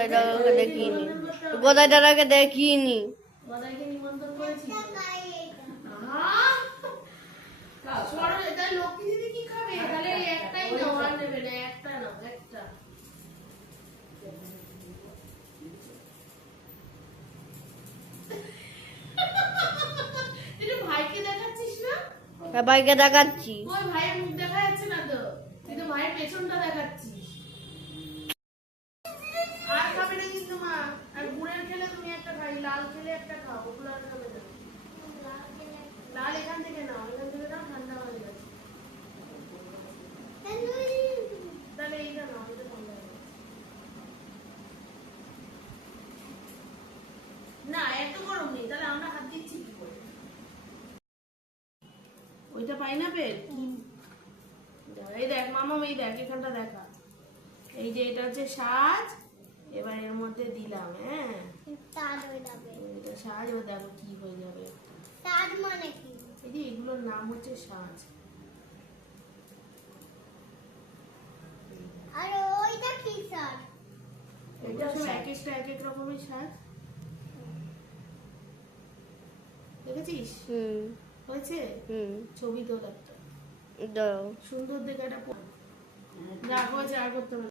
গদাইদাকে দেখিনি, গদাইদাকে দেখিনি। গদাইকে নিমন্ত্রণ করেছি। লক্ষ্মী দিদি কি খাবে? তাহলে একটাই নাও, আর নেবে না, একটা নাও, একটা। তুই ভাইকে দেখাচ্ছিস না? হ্যাঁ, ভাইকে দেখাচ্ছি। ওই ভাইয়ের মুখ দেখা যাচ্ছে না তো, তুই তো ভাইয়ের পেছনটা দেখাচ্ছিস। আর খাবে না কিন্তু মা, আর গুড়ের খেলে তুমি একটা খাই, লাল খেলে একটা খাও, ওগুলো আর খাবে না। লাল এখান থেকে নাও, এখান থেকে নাও, ঠান্ডা হয়ে গেছে। তাহলে এইটা নাও, এটা ঠান্ডা হয়ে গেছে। না এত গরম নেই, তাহলে আমরা হাত দিচ্ছি কি করে? ওইটা পাইনাপেল, এই দেখ মামা, এই দেখ এখানটা দেখা, এই যে এটা হচ্ছে সাজ, এবার এর মধ্যে দিলাম, হ্যাঁ এটা সাজ, ও দেখো কি হয়ে যাবে। সাজ মানে কি? এই যে এগুলোর নাম হচ্ছে সাজ। আর ওইটা কি সাজ? এটা সব এক একটা এক এক রকমের সাজ, দেখেছিস? হয়েছে? ছবি তোর একটা দাও। সুন্দর দেখে একটা যা হয়েছে আর করতে হবে।